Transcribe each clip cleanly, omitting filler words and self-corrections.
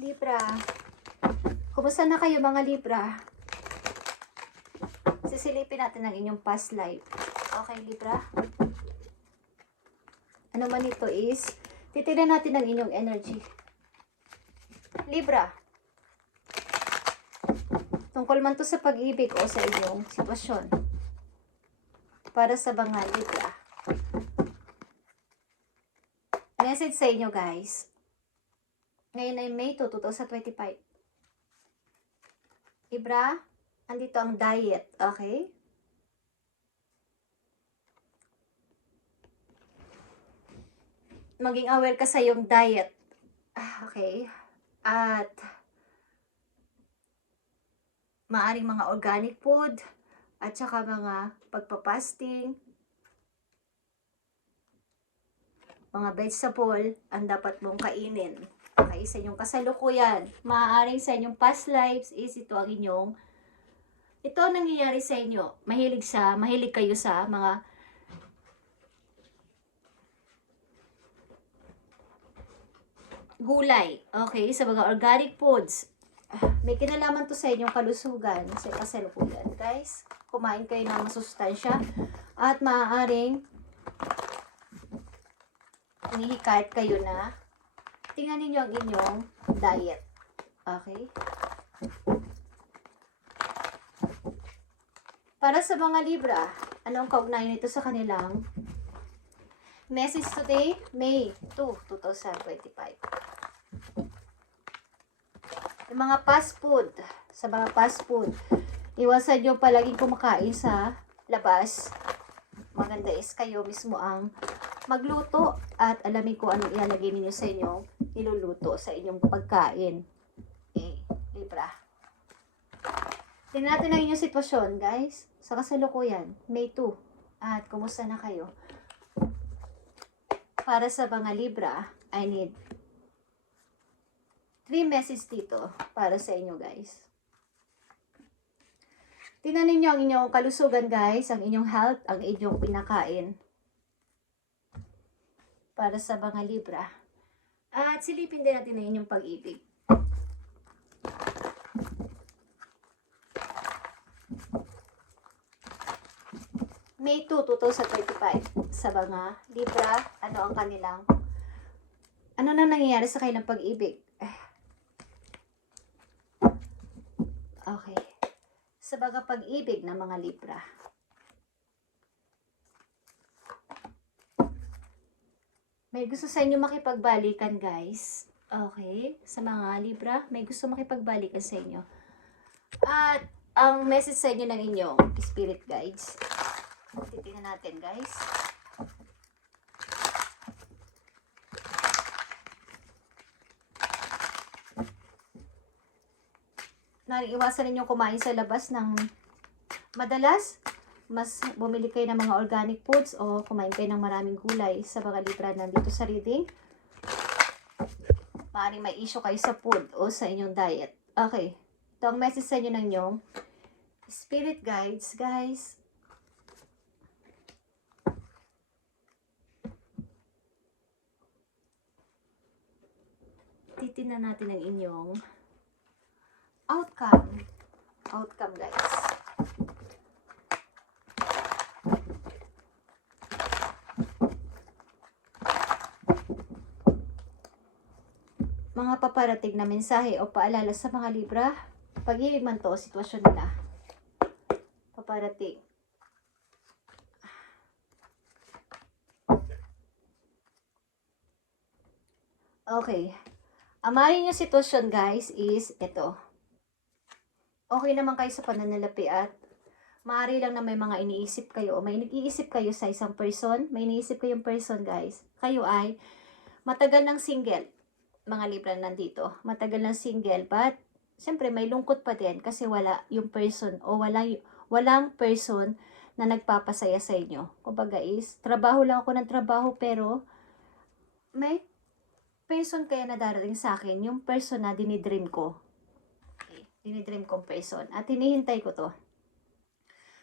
Libra. Kumusta na kayo mga Libra? Sisilipin natin ang inyong past life. Okay, Libra? Ano man ito is, titignan natin ang inyong energy. Libra. Tungkol man to sa pag-ibig o sa inyong sitwasyon. Para sa mga Libra. Message sa inyo guys. Ngayon ay May 2, 2025. Libra, andito ang diet, okay? Maging aware ka sa iyong diet. Okay? At maaring mga organic food at saka mga pagpapasting, mga vegetable ang dapat mong kainin. Okay, sa inyong kasalukuyan. Maaaring sa inyong past lives is ito ang inyong nangyayari sa inyo. Mahilig kayo sa mga gulay. Okay, sa mga organic foods. May kinalaman to sa inyong kalusugan sa kasalukuyan. Guys, kumain kayo ng masustansya at maaaring hinihikayat kayo na tingnan ninyo ang inyong diet. Okay? Para sa mga Libra, anong kaugnayan nito sa kanilang message today? May 2, 2025. Yung mga fast food, sa mga fast food, iwasan nyo palaging kumakain sa labas. Maganda is kayo mismo ang magluto at alamin ko anong ilalagay ninyo sa inyong niluluto sa inyong pagkain. Okay, Libra. Tingnan natin ang inyong sitwasyon, guys. Sa kasalukuyan, May 2. At kumusta na kayo? Para sa mga Libra, I need 3 messages dito para sa inyo, guys. Tingnan ninyo ang inyong kalusugan, guys. Ang inyong health, ang inyong pinakain. Para sa mga Libra. At silipin din natin ang inyong pag-ibig. May 2, 2025. Sa mga Libra, ano na nangyayari sa kanilang pag-ibig? Okay. Sa mga pag-ibig ng mga Libra. May gusto sa inyo makipagbalikan, guys. Okay? Sa mga Libra, may gusto makipagbalikan sa inyo. At ang message sa inyo ng inyong spirit guides. Titingnan natin, guys. Iwasan ninyo kumain sa labas ng madalas. Mas bumili kayo ng mga organic foods o kumain kayo ng maraming gulay sa mga Libra nandito sa reading. Maaaring may issue kayo sa food o sa inyong diet. Okay. Ito ang message sa inyo ng inyong spirit guides, guys. Titingnan natin ang inyong outcome. Outcome, guys. Mga paparating na mensahe o paalala sa mga Libra, pag-ibig man to o sitwasyon nila. Paparating. Okay. Amarin yung sitwasyon, guys, is ito. Okay naman kayo sa pananalapi at maaari lang na may mga iniisip kayo o may nag-iisip kayo sa isang person. May iniisip kayong person, guys. Kayo ay matagal ng single. Mga Libra nandito. Matagal ng single, but siyempre may lungkot pa din kasi wala yung person o walang person na nagpapasaya sa inyo. Kumbaga is, trabaho lang ako ng trabaho pero may person kaya na darating sa akin, yung person na dinidream ko. Okay. Dinidream kong person. At hinihintay ko to.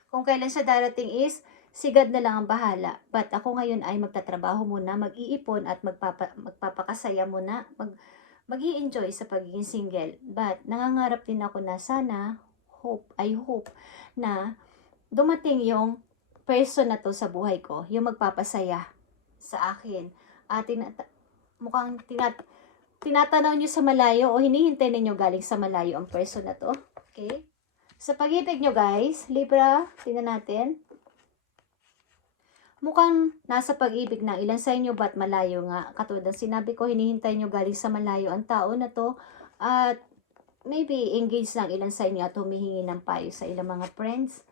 Kung kailan siya darating is, sigad na lang ang bahala. But ako ngayon ay magtatrabaho muna, mag-iipon at magpapakasaya muna, mag-i-enjoy sa pagiging single. But, nangangarap din ako na sana, I hope, na dumating yung person na to sa buhay ko, yung magpapasaya sa akin. At mukhang tinatanaw nyo sa malayo o hinihintay ninyo galing sa malayo ang person na to. Okay? Sa pag-ibig nyo guys, Libra, tingnan natin. Mukhang nasa pag-ibig na ilan sa inyo ba't malayo nga. Katulad ng sinabi ko, hinihintay nyo galing sa malayo ang tao na to. At maybe engaged lang ilan sa inyo at humihingi ng payo sa ilang mga friends.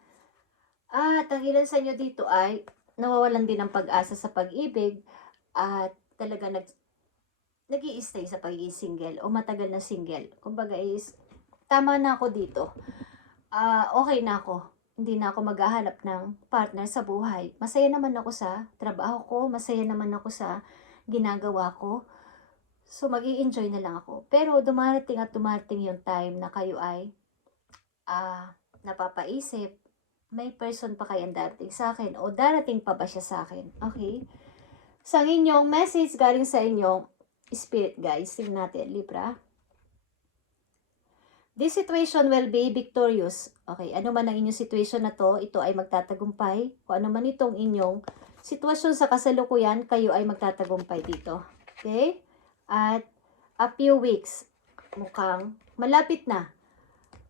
At ang ilan sa inyo dito ay nawawalan din ng pag-asa sa pag-ibig at talaga nag-i-stay sa pagiging single o matagal na single. Kumbaga is, tama na ako dito. Okay na ako. Hindi na ako maghahanap ng partner sa buhay. Masaya naman ako sa trabaho ko, masaya naman ako sa ginagawa ko. So, mag-i-enjoy na lang ako. Pero dumarating yung time na kayo ay napapaisip, may person pa kayang darating sa akin o darating pa ba siya sa akin? Okay? Sa inyong message galing sa inyong spirit guys, tingnan natin, Libra. This situation will be victorious. Okay, ano man ang inyong situation na to, ito ay magtatagumpay. Kung ano man itong inyong sitwasyon sa kasalukuyan, kayo ay magtatagumpay dito. Okay? At a few weeks, mukhang malapit na.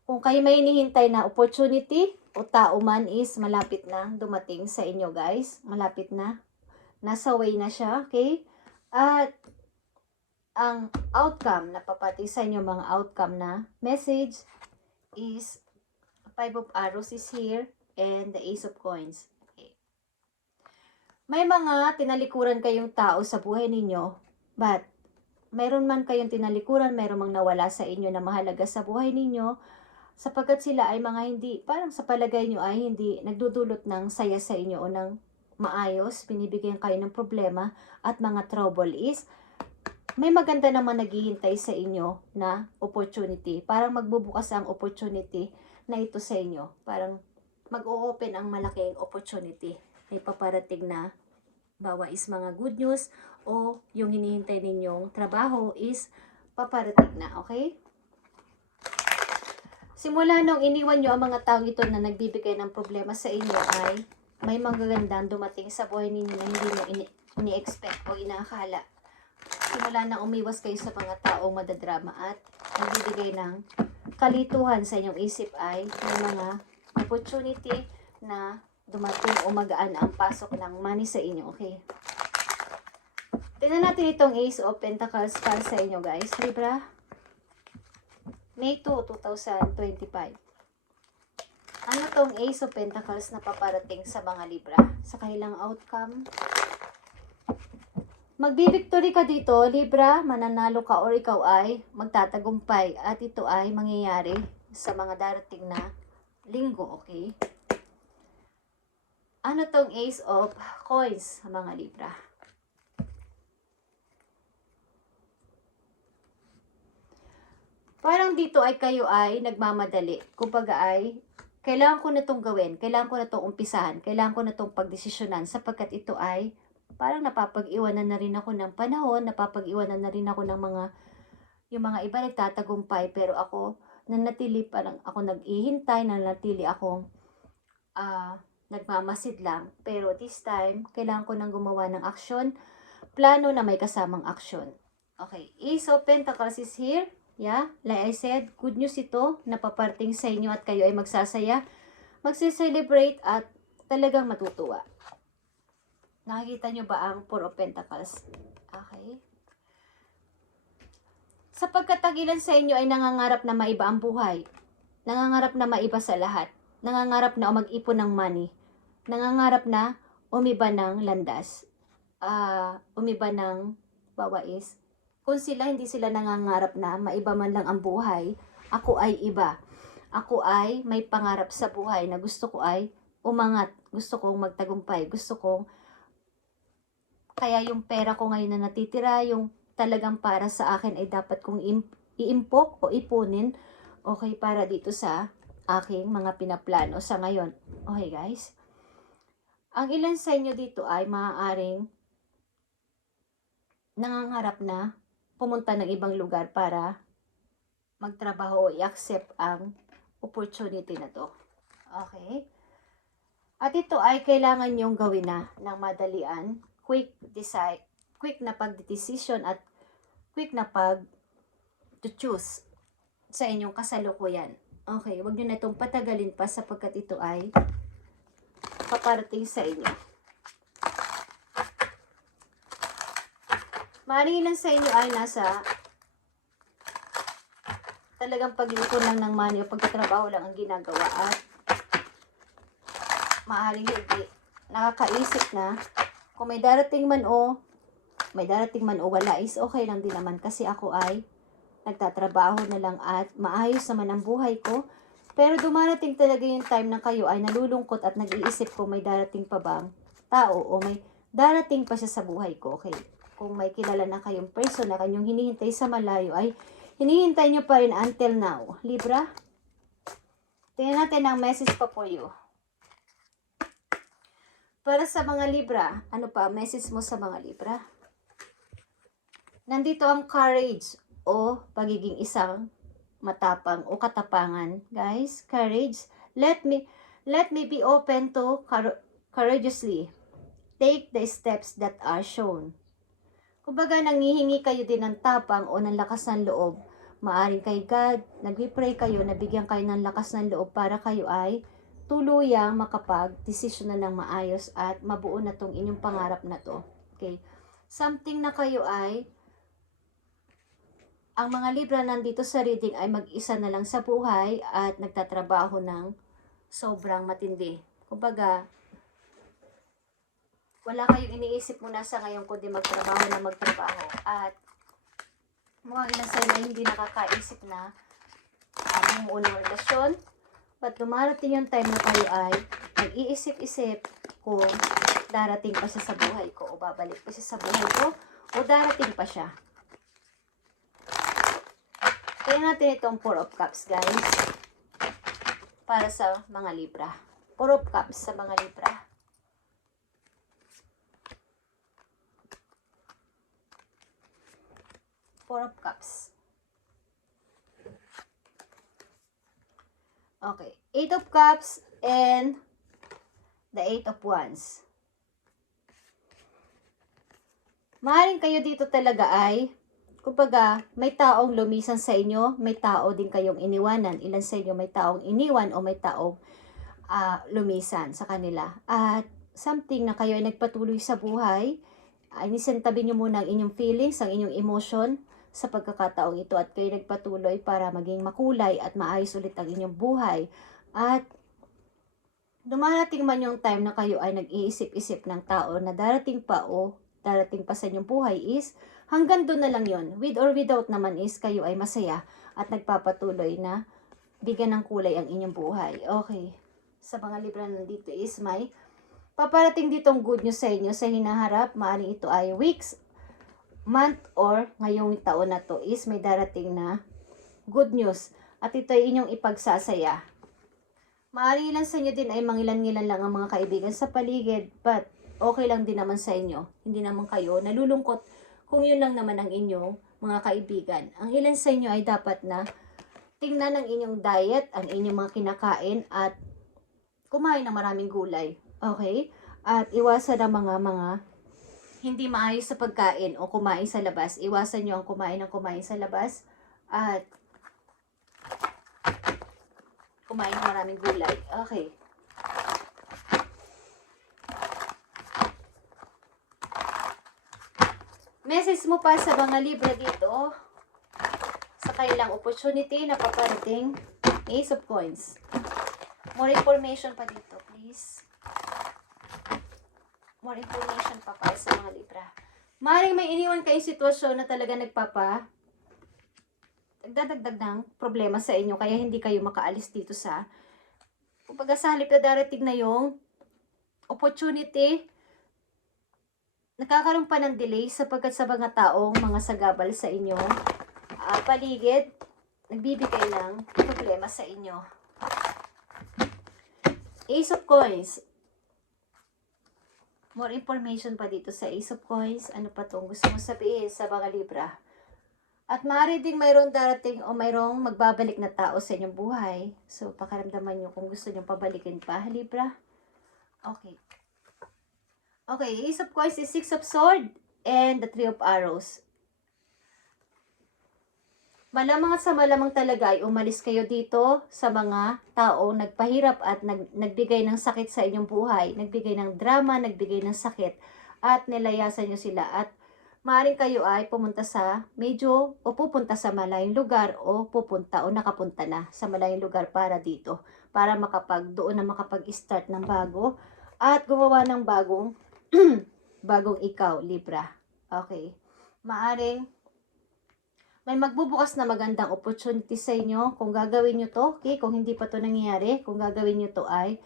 Kung kayo may hinihintay na opportunity o tao man is malapit na dumating sa inyo guys. Malapit na. Nasa way na siya. Okay? At ang outcome na papati sa inyo mga outcome na message is 5 of arrows is here and the ace of coins. Okay. May mga tinalikuran kayong tao sa buhay ninyo, but mayroon man kayong tinalikuran, mayroon mang nawala sa inyo na mahalaga sa buhay ninyo, sapagkat sila ay mga hindi, parang sa palagay nyo ay hindi nagdudulot ng saya sa inyo o ng maayos, binibigyan kayo ng problema at mga trouble is may maganda naman naghihintay sa inyo na opportunity. Parang magbubukas ang opportunity na ito sa inyo. Parang mag-o-open ang malaking opportunity. May paparating na bawa is mga good news o yung hinihintay ninyong trabaho is paparating na. Okay? Simula nung iniwan nyo ang mga taong ito na nagbibigay ng problema sa inyo ay may magagandang dumating sa buhay ninyo na hindi nyo ini-expect o inaakala. Simula na umiwas kayo sa mga taong madadrama at nagbibigay ng kalituhan sa inyong isip ay may mga opportunity na dumating o magaan ang pasok ng money sa inyo. Okay? Tingnan natin itong Ace of Pentacles para sa inyo guys. Libra, May 2, 2025. Ano tong Ace of Pentacles na paparating sa mga Libra? Sa kanilang outcome? Magbi-victory ka dito, Libra, mananalo ka or ikaw ay magtatagumpay at ito ay mangyayari sa mga darating na linggo, okay? Ano tong Ace of Coins sa mga Libra? Parang dito ay kayo ay nagmamadali. Kumbaga ay, kailangan ko na itong gawin, kailangan ko na itong umpisahan, kailangan ko na itong pagdesisyonan sapagkat ito ay parang napapag-iwanan na rin ako ng panahon, napapag-iwanan na rin ako ng yung mga iba nagtatagumpay, pero ako, nanatili parang ako nag-ihintay, nanatili akong nagmamasid lang. Pero this time, kailangan ko nang gumawa ng aksyon, plano na may kasamang aksyon. Okay, Ace of Pentacles is here. Yeah, like I said, good news ito, napaparting sa inyo at kayo ay magsasaya, magse-celebrate at talagang matutuwa. Nakikita nyo ba ang 4 of Pentacles? Okay. Sa pagkatagilan sa inyo ay nangangarap na maiba ang buhay. Nangangarap na maiba sa lahat. Nangangarap na mag-ipon ng money. Nangangarap na umiba ng landas. Umiba ng bawais. Kung hindi sila nangangarap na maiba man lang ang buhay, ako ay iba. Ako ay may pangarap sa buhay na gusto ko ay umangat. Gusto kong magtagumpay. Gusto kong kaya yung pera ko ngayon na natitira, yung talagang para sa akin ay dapat kong iimpok o ipunin, okay, para dito sa aking mga pinaplano sa ngayon. Okay guys? Ang ilan sa inyo dito ay maaaring nangangarap na pumunta ng ibang lugar para magtrabaho o i-accept ang opportunity na to. Okay? At ito ay kailangan nyong gawin na ng madalian, quick na pag-decision at quick na pag-choose sa inyong kasalukuyan. Okay, wag nyo na itong patagalin pa sapagkat ito ay paparating sa inyo. Maaaring lang sa inyo ay nasa talagang pag-iipon lang ng money o pagtatrabaho lang ang ginagawa at maaaring hindi nakakaisip na kung may darating man o wala is okay lang din naman kasi ako ay nagtatrabaho na lang at maayos naman ang buhay ko. Pero dumarating talaga yung time na kayo ay nalulungkot at nag-iisip kung may darating pa bang tao o may darating pa siya sa buhay ko. Okay, kung may kilala na kayong person na kanyang hinihintay sa malayo ay hinihintay nyo pa rin until now. Libra, tingnan natin ang message pa for you. Para sa mga Libra, ano pa message mo sa mga Libra? Nandito ang courage o pagiging isang matapang o katapangan. Guys, courage. Let me be open to courageously take the steps that are shown. Kumbaga, nangihingi kayo din ng tapang o ng lakas ng loob. Maaring kay God, nagpipray kayo, nabigyan kayo ng lakas ng loob para kayo ay tuluyang makapag-desisyon na ng maayos at mabuo na tong inyong pangarap na to. Okay? Something na kayo ay ang mga Libra nandito sa reading ay mag-isa na lang sa buhay at nagtatrabaho ng sobrang matindi. Kumbaga, wala kayong iniisip muna sa ngayon kundi magtrabaho na magtrabaho. At mukhang ilan sa inyo hindi nakakaisip na bumuo ng relasyon. But dumarating yung time na kayo ay nag-iisip-isip kung darating pa siya sa buhay ko o babalik pa siya sa buhay ko o darating pa siya. Kaya natin itong 4 of Cups, guys. Para sa mga Libra. 4 of Cups sa mga Libra. Four of Cups. Okay. 8 of Cups and the 8 of Wands. Maaaring kayo dito talaga ay kumbaga, may taong lumisan sa inyo, may tao din kayong iniwanan. Ilan sa inyo may taong iniwan o may taong lumisan sa kanila. At something na kayo ay nagpatuloy sa buhay, inisintabi nyo muna ang inyong feelings, ang inyong emotion sa pagkakataong ito at kayo nagpatuloy para maging makulay at maayos ulit ang inyong buhay. At dumarating man yung time na kayo ay nag-iisip-isip ng tao na darating pa o darating pa sa inyong buhay is hanggang doon na lang yon. With or without naman is kayo ay masaya at nagpapatuloy na bigyan ng kulay ang inyong buhay. Okay. Sa mga Libra nandito is may paparating ditong good news sa inyo sa hinaharap. Maaaring ito ay weeks, month, or ngayong taon na to is may darating na good news. At ito ay inyong ipagsasaya. Maaaring lang sa inyo din ay mangilan-ngilan lang ang mga kaibigan sa paligid. But okay lang din naman sa inyo. Hindi naman kayo nalulungkot kung yun lang naman ang inyong mga kaibigan. Ang ilan sa inyo ay dapat na tingnan ang inyong diet, ang inyong mga kinakain at kumain ng maraming gulay. Okay? At iwasan ang mga hindi maayos sa pagkain o kumain sa labas. Iwasan nyo ang kumain sa labas at kumain ng maraming gulay. Okay. Message mo pa sa mga Libra dito sa kailang opportunity na paparating. Ace of Coins. More information pa dito, please. More information pa para sa mga Libra. Maaaring may iniwan kayong sitwasyon na talaga nagdadagdag ng problema sa inyo kaya hindi kayo makaalis dito sa kumbaga sa halip na darating na yung opportunity. Nakakaroon pa ng delay sapagkat sa mga taong mga sagabal sa inyo paligid, nagbibigay ng problema sa inyo. Ace of Coins. More information pa dito sa Ace of Coins. Ano pa itong gusto mo sabihin sa mga Libra? At maaari ding mayroong darating o mayroong magbabalik na tao sa inyong buhay. So, pakiramdaman nyo kung gusto nyo pabalikin pa, Libra. Okay. Okay, Ace of Coins is Six of Swords and the Three of Arrows. Malamang at sa malamang talaga ay umalis kayo dito sa mga taong nagpahirap at nagbigay ng sakit sa inyong buhay. Nagbigay ng drama, nagbigay ng sakit at nilayasan nyo sila. At maaaring kayo ay pumunta sa medyo o pupunta sa malayong lugar o pupunta o nakapunta na sa malayong lugar para dito. Para doon na makapag-start ng bago at gumawa ng bagong bagong ikaw, Libra. Okay. Maaring may magbubukas na magandang opportunity sa inyo kung gagawin nyo to. Okay? Kung hindi pa to nangyayari, kung gagawin nyo to ay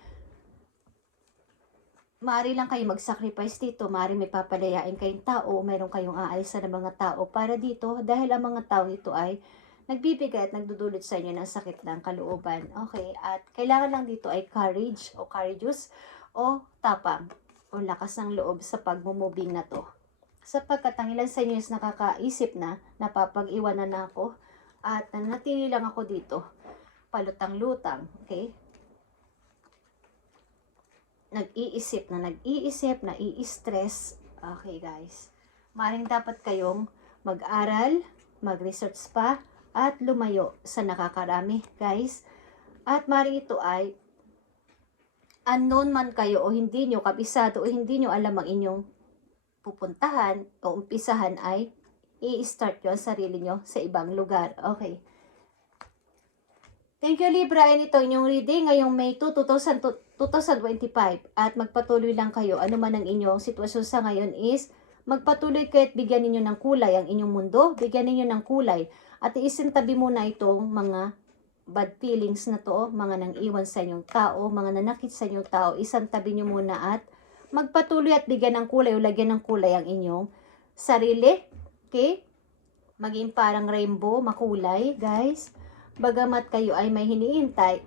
maaari lang kayo mag-sacrifice dito. Maaari may papalayain kayong tao, mayroon kayong aalisan ng mga tao para dito dahil ang mga tao ito ay nagbibigay at nagdudulot sa inyo ng sakit ng kalooban. Okay? At kailangan lang dito ay courage o courageous o tapang o lakas ng loob sa pagmumubing na to. Sapagkat ang ilan sa inyo is nakakaisip na napapag-iwanan na ako at nanatili lang ako dito palutang-lutang, okay? Nag-iisip, nai-stress, okay guys. Maring dapat kayong mag-aral, mag-research pa at lumayo sa nakakarami, guys. At maring ito ay unknown man kayo o hindi nyo kabisado o hindi nyo alam ang inyong pupuntahan o umpisahan ay i-start yun sarili nyo sa ibang lugar. Okay. Thank you, Libra. And ito inyong reading ngayong May 2, 2025. At magpatuloy lang kayo. Ano man ang inyong sitwasyon sa ngayon is magpatuloy kayo at bigyan ninyo ng kulay ang inyong mundo. Bigyan ninyo ng kulay. At isintabi muna itong mga bad feelings na to, mga nang iwan sa inyong tao, mga nanakit sa inyong tao. Isantabi nyo muna at magpatuloy at bigyan ng kulay o lagyan ng kulay ang inyong sarili. Okay? Maging parang rainbow, makulay, guys. Bagamat kayo ay may hinihintay,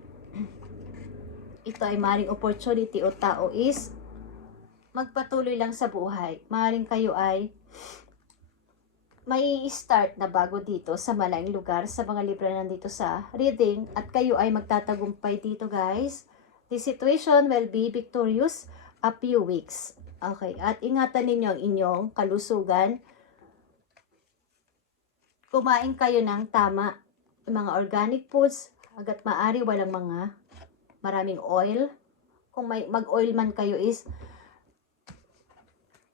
ito ay maring opportunity o tao is magpatuloy lang sa buhay. Maring kayo ay may start na bago dito sa malayong lugar sa mga Libra nandito sa reading at kayo ay magtatagumpay dito, guys. The situation will be victorious a few weeks. Okay, at ingatan ninyo ang inyong kalusugan. Kumain kayo ng tama, mga organic foods, hangga't maaari walang maraming oil. Kung may mag-oil man kayo is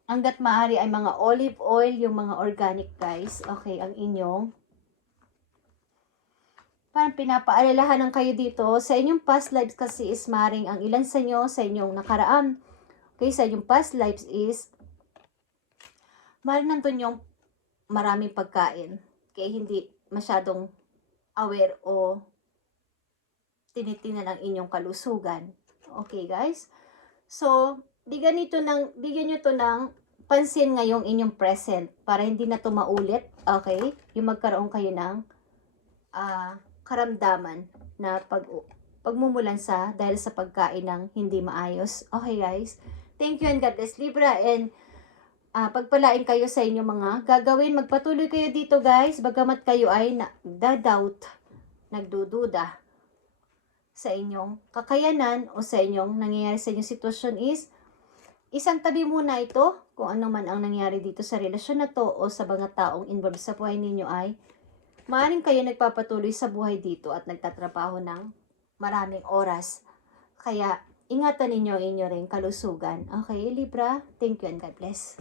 hangga't maaari ay mga olive oil, yung mga organic, guys. Okay, ang inyong parang pinapaalalahanan kayo dito sa inyong past lives kasi is maring ang ilan sa inyo sa inyong nakaraan. Okay, sa inyong past lives is maring nandun yung maraming pagkain. Okay, hindi masyadong aware o tinitingnan ang inyong kalusugan. Okay, guys? So, bigyan nyo to ng pansin ngayong inyong present para hindi na to maulit. Okay? Yung magkaroon kayo ng karamdaman na pagmumulan dahil sa pagkain ng hindi maayos. Okay, guys? Thank you and God bless, Libra. And pagpalain kayo sa inyong mga gagawin. Magpatuloy kayo dito, guys. Bagamat kayo ay nagda-doubt, nagdududa sa inyong kakayanan o sa inyong nangyayari sa inyong sitwasyon is isang tabi muna ito kung ano man ang nangyari dito sa relasyon na to o sa mga taong involved sa buhay ninyo ay maaaring kayo nagpapatuloy sa buhay dito at nagtatrabaho ng maraming oras. Kaya ingatan ninyo inyo rin kalusugan. Okay, Libra? Thank you and God bless.